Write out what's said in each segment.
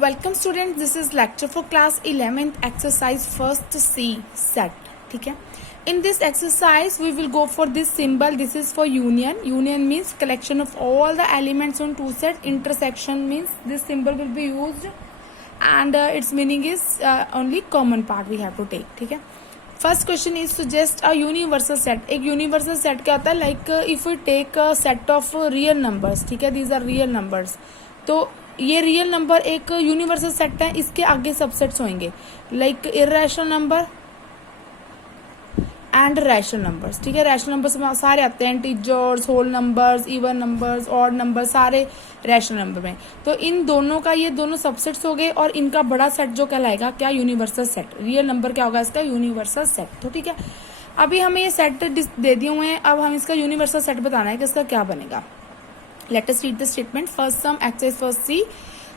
Welcome student, this is lecture for class 11th exercise first C set. ठीक है. In this exercise we will go for this symbol. This is for union. Union means collection of all the elements on two sets. Intersection means this symbol will be used and its meaning is only common part we have to take. ठीक है. First question is suggest a universal set. एक universal set क्या होता है? Like if we take a set of real numbers. ठीक है. These are real numbers. तो ये रियल नंबर एक यूनिवर्सल सेट है. इसके आगे सबसेट्स होंगे like irrational number and rational numbers. ठीक है. रैशनल नंबर्स में सारे आते हैं, integers, whole numbers, even numbers, odd number, सारे रैशनल नंबर में. तो इन दोनों का ये दोनों सबसेट्स हो गए और इनका बड़ा सेट जो कहलाएगा क्या? Universal set. रियल नंबर क्या होगा इसका? Universal set. तो ठीक है. अभी हमें ये सेट दे दिए हुए हैं. अब हम इसका यूनिवर्सल सेट बताना है कि इसका क्या बनेगा. Let us read the statement. First sum, exercise first C.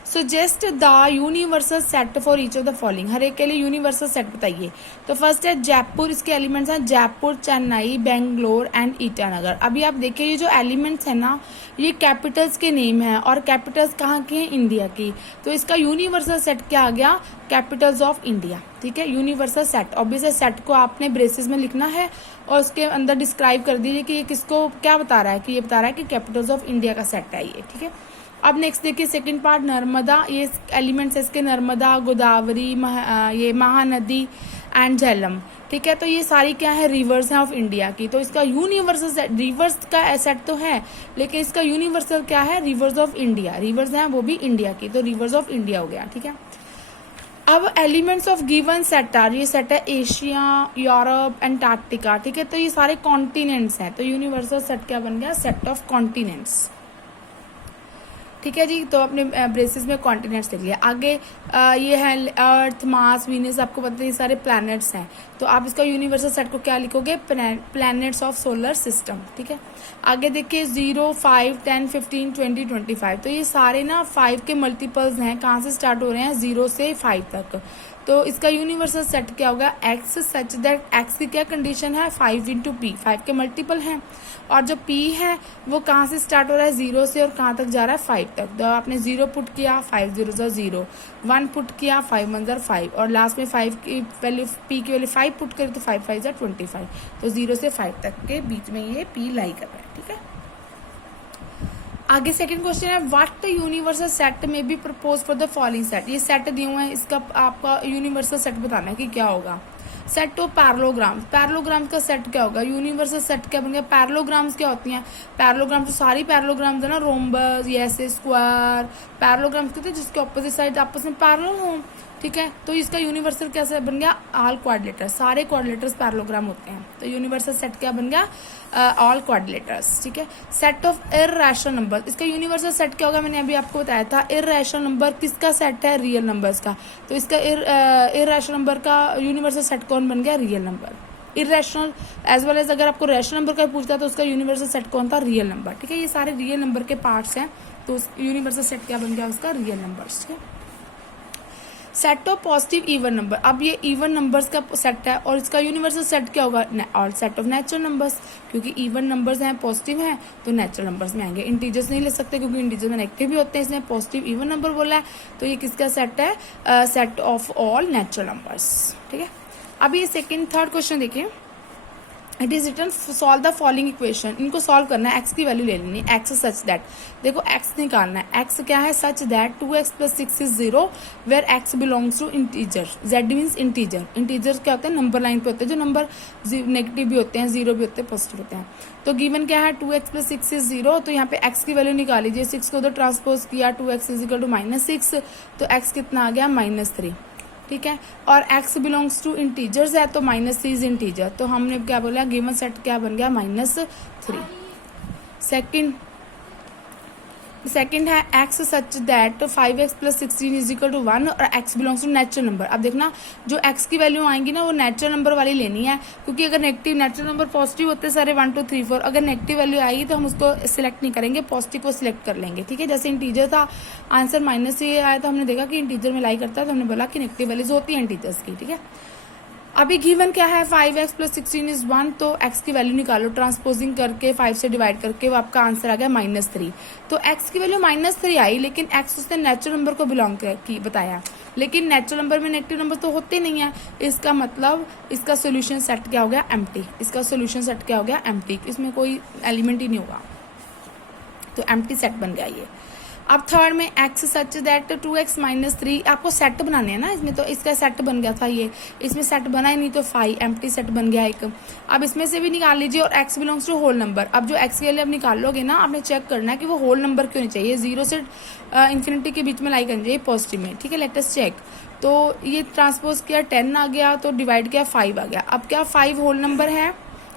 Suggest the universal set for each of the following. हर एक के लिए यूनिवर्सल सेट बताइए. तो फर्स्ट है जयपुर. इसके एलिमेंट्स हैं जयपुर, चेन्नई, बेंगलोर एंड ईटानगर. अभी आप देखिए ये जो एलिमेंट्स है ना, ये कैपिटल्स के नेम है और कैपिटल्स कहाँ की हैं? इंडिया की. तो इसका यूनिवर्सल सेट क्या आ गया? Capitals of India. ठीक है. Universal set. ऑब्वियसली सेट को आपने ब्रेसेस में लिखना है और उसके अंदर डिस्क्राइब कर दीजिए कि ये किसको क्या बता रहा है. कि ये बता रहा है कि कैपिटल्स ऑफ इंडिया का सेट है ये. ठीक है. अब नेक्स्ट देखिए सेकंड पार्ट नर्मदा. ये एलिमेंट्स है इसके नर्मदा, गोदावरी, ये महानदी एंड झेलम. ठीक है. तो ये सारी क्या है? रिवर्स हैं ऑफ इंडिया की. तो इसका यूनिवर्सल सेट, रिवर्स का सेट तो है लेकिन इसका यूनिवर्सल क्या है? Reverse of India. रिवर्स हैं वो भी इंडिया की, तो रिवर्स ऑफ इंडिया हो गया. ठीक है. अब elements of given set are. ये सेट है एशिया, यूरोप, एंटार्क्टिका. ठीक है. तो ये सारे कॉन्टिनेंट्स हैं. तो यूनिवर्सल सेट क्या बन गया? Set of continents. ठीक है जी. तो अपने ब्रेसेस में कॉन्टिनेंट्स लिख लिया. आगे ये है अर्थ, मार्स, वीनस. आपको पता है ये सारे प्लैनेट्स हैं. तो आप इसका यूनिवर्सल सेट को क्या लिखोगे? Planets of solar system. ठीक है. आगे देखिए 0, 5, 10, 15, 20, 25. तो ये सारे ना 5 के मल्टीपल्स हैं. कहाँ से स्टार्ट हो रहे हैं? 0 से 5 तक. तो इसका यूनिवर्सल सेट क्या होगा? एक्स सच दैट एक्स की क्या कंडीशन है? 5 इंटू पी. 5 के मल्टीपल हैं और जो पी है वो कहाँ से स्टार्ट हो रहा है? 0 से और कहाँ तक जा रहा है? 5 तक. तो आपने 0 पुट किया, 5 0 0, 1 पुट किया, 5 1 5 और लास्ट में 5 की वैल्यू, पी की वैल्यू 5 पुट करें तो 5 5 25. तो 0 से 5 तक के बीच में ये पी लाई कर रहा है. ठीक है. आगे सेकंड क्वेश्चन है व्हाट यूनिवर्सल सेट में B propose for the following set. ये सेट दिए हुए हैं, इसका आपका यूनिवर्सल सेट बताना है कि क्या होगा. Set of parallelograms. पैरेललोग्राम्स का सेट क्या होगा? यूनिवर्सल सेट क्या बन गया? पैरेललोग्राम्स क्या होती हैं? पैरेललोग्राम्स तो सारी पैरेललोग्राम्स है ना, रोम्बस, ऐसे स्क्वायर. पैरेललोग्राम्स कहते हैं जिसके ऑपोजिट साइड आपस में पैरेलल हो. ठीक है. तो इसका यूनिवर्सल कैसे बन गया? All quadrilaterals. सारे क्वाड्रिलेटर्स पैरेललोग्राम होते हैं. तो यूनिवर्सल सेट क्या बन गया? All quadrilaterals. ठीक है. Set of irrational number. इसका यूनिवर्सल सेट क्या होगा? मैंने अभी आपको बताया था. इर्रेशनल नंबर किसका सेट है? रियल नंबर्स का. तो इसका इर्रेशनल नंबर का यूनिवर्सल सेट कौन बन गया? Real number. Irrational as well as अगर आपको रैशनल नंबर का पूछता तो उसका यूनिवर्सल सेट कौन था? Real number. ठीक है. ये सारे रियल नंबर के पार्ट्स हैं. तो यूनिवर्सल सेट क्या बन गया? उसका रियल नंबर्स. ठीक है. Set of positive even number. अब ये इवन नंबर्स का सेट है और इसका यूनिवर्सल सेट क्या होगा? और सेट ऑफ नेचुरल नंबर्स. क्योंकि इवन नंबर्स हैं, पॉजिटिव हैं, तो नेचुरल नंबर्स में आएंगे. इंटीजर्स नहीं ले सकते क्योंकि इंटीजर्स में नेगेटिव भी होते हैं, इसने पॉजिटिव इवन नंबर बोला है. तो ये किसका सेट है? Set of all natural numbers. ठीक है. अभी ये सेकेंड थर्ड क्वेश्चन देखिए. It is written solve the following equation. इनको सॉल्व करना है. एक्स की वैल्यू ले लेनी. X such that. देखो एक्स निकालना है. एक्स क्या है? Such that 2x + 6 is 0 where x belongs to integer. Z means integer. Integer क्या होते हैं? नंबर लाइन पे होते हैं जो नंबर नेगेटिव भी होते हैं, 0 भी होते हैं, पॉजिटिव होते हैं. तो गिवन क्या है? 2x + 6 is 0. तो यहाँ पे x की वैल्यू निकाल लीजिए. 6 को उधर ट्रांसपोज किया, 2x = -6. तो x कितना आ गया? -3. ठीक है. और x बिलोंग्स टू इंटीजर्स है तो -3 इज इंटीजर. तो हमने क्या बोला? गिवन सेट क्या बन गया? -3. सेकंड है x सच दैट 5x + 16 = 1 और x belongs to natural number. अब देखना जो x की वैल्यू आएंगी ना वो नेचुरल नंबर वाली लेनी है क्योंकि अगर नेगेटिव, नेचुरल नंबर पॉजिटिव होते हैं सारे 1 2 3 4. अगर नेगेटिव वैल्यू आएगी तो हम उसको सिलेक्ट नहीं करेंगे, पॉजिटिव को सिलेक्ट कर लेंगे. ठीक है. जैसे इंटीजर था, आंसर -3 आया तो हमने देखा कि इंटीजर में लाई करता है तो हमने बोला कि नेगेटिव वैल्यूज होती है इंटीजर्स की. ठीक है. अभी गिवन क्या है 5x + 16 = 1, तो x की वैल्यू निकालो ट्रांसपोजिंग करके 5 से डिवाइड करके, वो आपका आंसर आ गया -3। तो x की वैल्यू -3 आई, लेकिन x उसने नेचुरल नंबर को बिलोंग की बताया, लेकिन नेचुरल नंबर में नेगेटिव नंबर तो होते नहीं है। इसका मतलब इसका सोल्यूशन सेट क्या हो गया, एम्प्टी। इसका सोल्यूशन सेट क्या हो गया, एम्प्टी। इसमें कोई एलिमेंट ही नहीं होगा, तो एम्प्टी सेट बन गया ये। अब थर्ड में x सच दैट 2x - 3, आपको सेट बनाने हैं ना इसमें, तो इसका सेट बन गया था ये, इसमें सेट बना ही नहीं तो 5 एम्प्टी सेट बन गया एक। अब इसमें से भी निकाल लीजिए, और x belongs to whole number. अब जो x के लिए आप निकाल लोगे ना, आपने चेक करना है कि वो होल नंबर क्यों नहीं चाहिए, 0 से इन्फिनिटी के बीच में लाई करनी चाहिए पॉजिटिव में, ठीक है। Let us check. तो ये ट्रांसपोज किया 10 आ गया, तो डिवाइड किया 5 आ गया। अब क्या 5 होल नंबर है,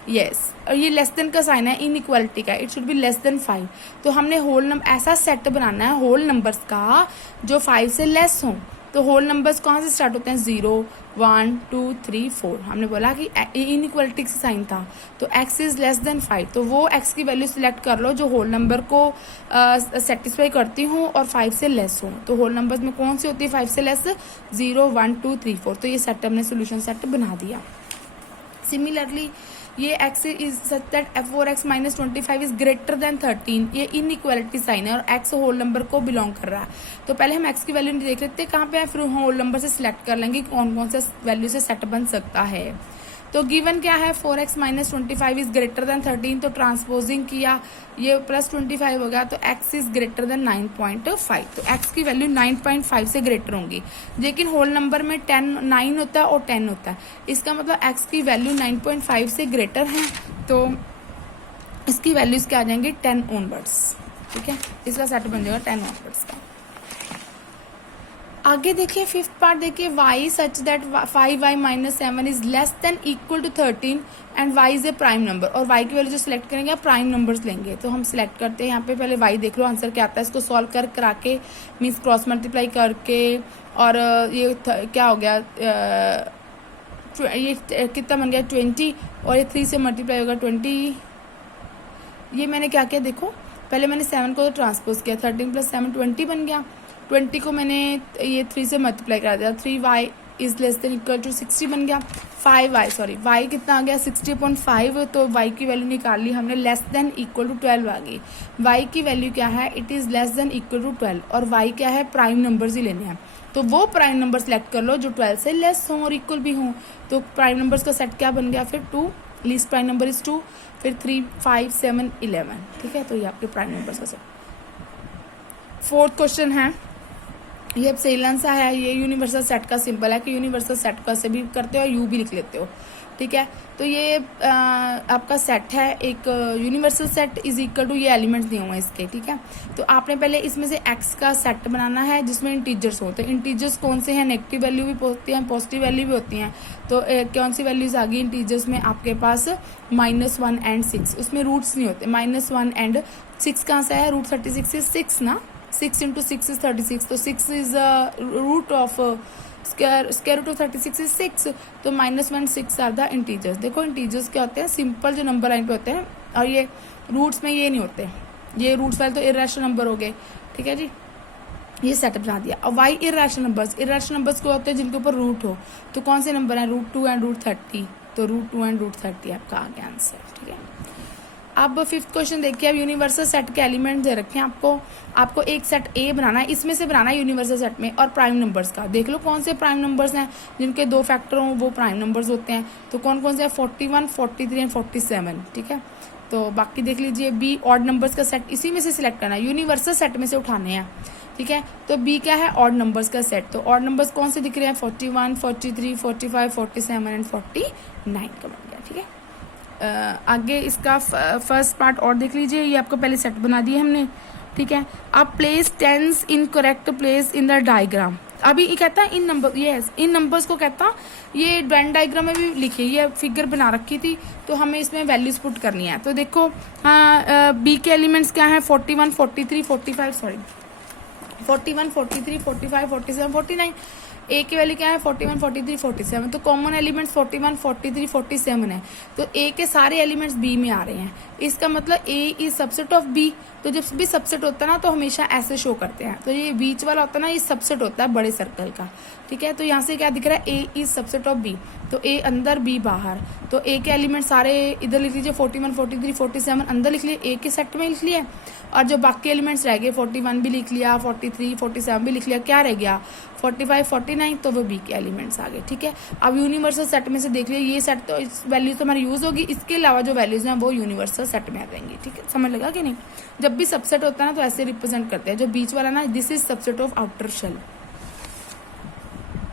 यस। और ये लेस देन का साइन है, इनइक्वालिटी का, it should be less than 5। तो हमने होल नंबर ऐसा सेट बनाना है होल नंबर्स का जो 5 से लेस हो। तो होल नंबर्स कहाँ से स्टार्ट होते हैं, 0 1 2 3 4। हमने बोला कि इनइक्वालिटी का साइन था, तो x इज लेस देन 5, तो वो x की वैल्यू सिलेक्ट कर लो जो होल नंबर को सेटिस्फाई करती हूँ और 5 से लेस हो। तो होल नंबर्स में कौन सी होती है 5 से लेस, 0 1 2 3 4। तो ये सेट हमने सोल्यूशन सेट बना दिया। सिमिलरली ये x is such that 4x - 25 is greater than 13, ये इनइक्वालिटी साइन है और x होल नंबर को बिलोंग कर रहा है। तो पहले हम x की वैल्यू देख लेते हैं कहाँ पे है, फिर होल नंबर से सिलेक्ट कर लेंगे कौन कौन से वैल्यू से सेट बन सकता है। तो गिवन क्या है 4x - 25 इज ग्रेटर देन 13, तो ट्रांसपोजिंग किया ये +25 हो गया, तो x इज ग्रेटर देन 9.5। तो x की वैल्यू 9.5 से ग्रेटर होंगी, लेकिन होल नंबर में 9 होता है और 10 होता है। इसका मतलब x की वैल्यू 9.5 से ग्रेटर है, तो इसकी वैल्यूज क्या आ जाएंगी 10 ऑनवर्ड्स, ठीक है। इसका सेट बन जाएगा 10 ऑनवर्ड्स का। आगे देखिए फिफ्थ पार्ट देखिए, y such that 5y - 7 is less than equal to 13 and y is a prime number. और y की वैल्यू जो सिलेक्ट करेंगे आप प्राइम नंबर्स लेंगे, तो हम सिलेक्ट करते हैं यहाँ पे। पहले y देख लो आंसर क्या आता है, इसको सॉल्व करा के मीन्स क्रॉस मल्टीप्लाई करके, और ये क्या हो गया ये कितना बन गया 20, और ये 3 से मल्टीप्लाई होगा 20। ये मैंने क्या किया देखो, पहले मैंने 7 को ट्रांसपोज किया, 13 + 7 20 बन गया। 20 को मैंने ये 3 से मल्टीप्लाई करा दिया, 3y is less than equal to 60 बन गया। 5y सॉरी y कितना आ गया 60.5, तो y की वैल्यू निकाल ली हमने, लेस देन इक्वल टू 12 आ गई। y की वैल्यू क्या है, it is less than equal to 12, और y क्या है प्राइम नंबर्स ही लेने हैं। तो वो प्राइम नंबर सेलेक्ट कर लो जो 12 से लेस हों और इक्वल भी हों। तो प्राइम नंबर्स का सेट क्या बन गया फिर 2, लीस्ट प्राइम नंबर इज 2, फिर 3 5 7 11, ठीक है। तो ये आपके प्राइम नंबर्स का सेट। फोर्थ क्वेश्चन है, ये अब सेलन सा है, ये यूनिवर्सल सेट का सिंबल है कि यूनिवर्सल सेट का से भी करते हो, यू भी लिख लेते हो, ठीक है। तो ये आपका सेट है एक universal set is equal to, ये एलिमेंट्स दिए हुए हैं इसके, ठीक है। तो आपने पहले इसमें से x का सेट बनाना है जिसमें इंटीजर्स होते हैं। इंटीजर्स कौन से हैं, नेगेटिव वैल्यू भी होती हैं, पॉजिटिव वैल्यू भी होती हैं। तो कौन सी वैल्यूज आ गई इंटीजर्स में, आपके पास -1 एंड 6, उसमें रूट्स नहीं होते। -1 एंड 6 कहाँ से है, √36 इज 6 ना, 6 × 6 इज 36, तो 6 is root of square root of 36 is 6, तो -1 6 आर द इंटीजर्स। देखो इंटीजर्स क्या होते हैं, सिंपल जो नंबर लाइन पे होते हैं, और ये रूट्स में ये नहीं होते, ये रूट्स वाले तो इरेशनल नंबर हो गए, ठीक है जी। ये सेटअप बना दिया। और y इरेशनल नंबर्स को होते हैं जिनके ऊपर रूट हो, तो कौन से नंबर हैं, √2 एंड √30, तो √2 एंड √30 आपका आ गया आंसर, ठीक है। अब फिफ्थ क्वेश्चन देखिए, अब यूनिवर्सल सेट के एलिमेंट दे रखे हैं आपको एक सेट ए बनाना है, इसमें से बनाना है यूनिवर्सल सेट में, और प्राइम नंबर्स का देख लो कौन से प्राइम नंबर्स हैं जिनके 2 फैक्टर हों वो प्राइम नंबर्स होते हैं। तो कौन कौन से हैं, 41 43 एंड 47, ठीक है। तो बाकी देख लीजिए, बी ऑड नंबर्स का सेट इसी में से सिलेक्ट करना है, यूनिवर्सल सेट में से उठाने हैं, ठीक है। तो बी क्या है, ऑड नंबर्स का सेट। तो ऑड नंबर्स कौन से दिख रहे हैं, 41 43 45 47 एंड 49 का बन गया, ठीक है। आगे इसका फर्स्ट पार्ट और देख लीजिए, ये आपको पहले सेट बना दिए हमने, ठीक है। अब place tense in correct place in the diagram. अभी ये कहता है इन नंबर, यस इन नंबर्स को कहता, ये वेन डायग्राम में भी लिखी, ये फिगर बना रखी थी, तो हमें इसमें वैल्यूज पुट करनी है। तो देखो बी के एलिमेंट्स क्या है, 41 43 45 सॉरी 41, 43, 45, 47, 49। ए की वैल्यू क्या है 41, 43, 47। तो कॉमन एलिमेंट्स 41, 43, 47 है। तो ए के सारे एलिमेंट्स बी में आ रहे हैं। इसका मतलब ए इज सबसेट ऑफ बी। तो जब भी सबसेट होता है ना तो हमेशा ऐसे शो करते हैं। तो ये बीच वाला होता है ना, ये सबसेट होता है बड़े सर्कल का। ठीक है, तो यहाँ से क्या दिख रहा है, ए इज सबसेट ऑफ बी। तो ए अंदर बी बाहर। तो ए के एलिमेंट सारे इधर लिख लीजिए, 41, 43, 47 अंदर लिख लिए, ए के सेट में लिख लिए। और जो बाकी एलिमेंट्स रह गए 41 भी लिख लिया, 43, 47 भी लिख लिया, क्या रह गया 45, 49, तो वो बी के एलिमेंट्स आ गए। ठीक है, अब यूनिवर्सल सेट में से देख लिया, ये सेट तो इस वैल्यूज तो हमारी यूज होगी, इसके अलावा जो वैल्यूज हैं वो यूनिवर्सल सेट में आ जाएंगी। ठीक है, समझ लगा कि नहीं। जब भी सबसेट होता है ना तो ऐसे रिप्रेजेंट करते हैं। जो बीच वाला ना, this is subset of outer shell.